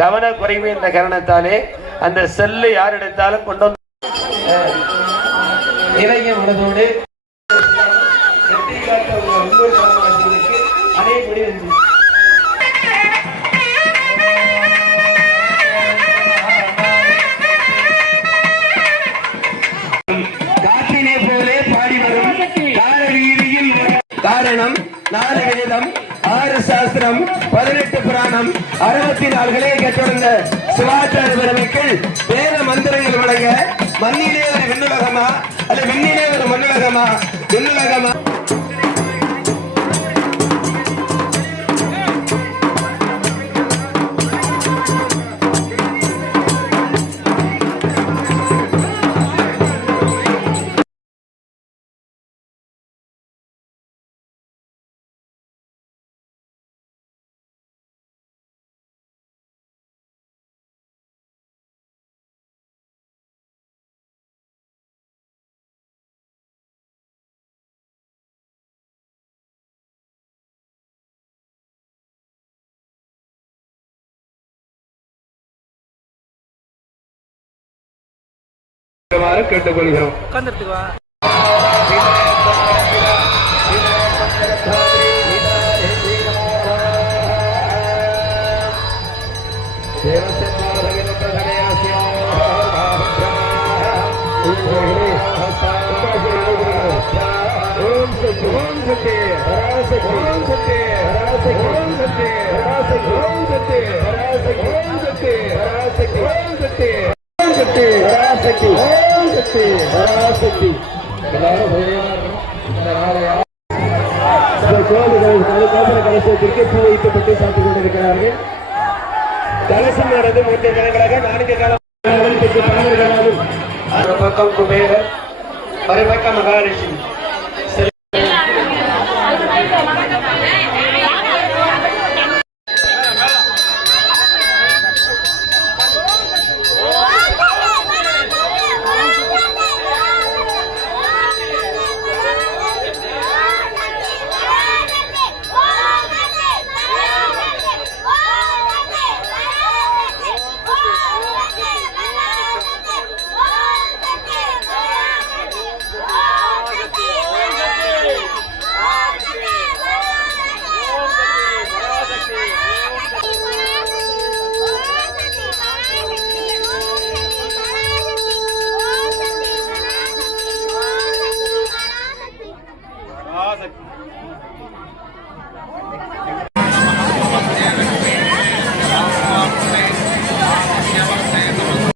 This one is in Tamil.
கவனக்குறைவு என்ற காரணத்தாலே அந்த செல்லு யார் எடுத்தாலும் கொண்டு வந்து இளைய மனதோடு அனைவருடைய காற்றினை போலே பாடி வரும் காரவீதியில் காரணம் 4 வேதம் 6 சாஸ்திரம் 18 புராணம் 64 கலையை கற்றுள்ள சிவாச்சார பெருமைகள் வேத மந்திரங்கள் வழங்க மண்ணிலே ஒரு விண்ணுலகமா அல்ல விண்ணிலே ஒரு மண்ணுலகமா விண்ணுலகமா கேட்டுக்கொள்கிறோம். கலசத்திற்கு பூ வைக்கப்பட்டு சாப்பிட்டுக் கொண்டிருக்கிறார்கள். கலசமானது 3 தினங்களாக 4 காலம் பக்கம் குபேரர் மறுபக்கம் மகாலட்சுமி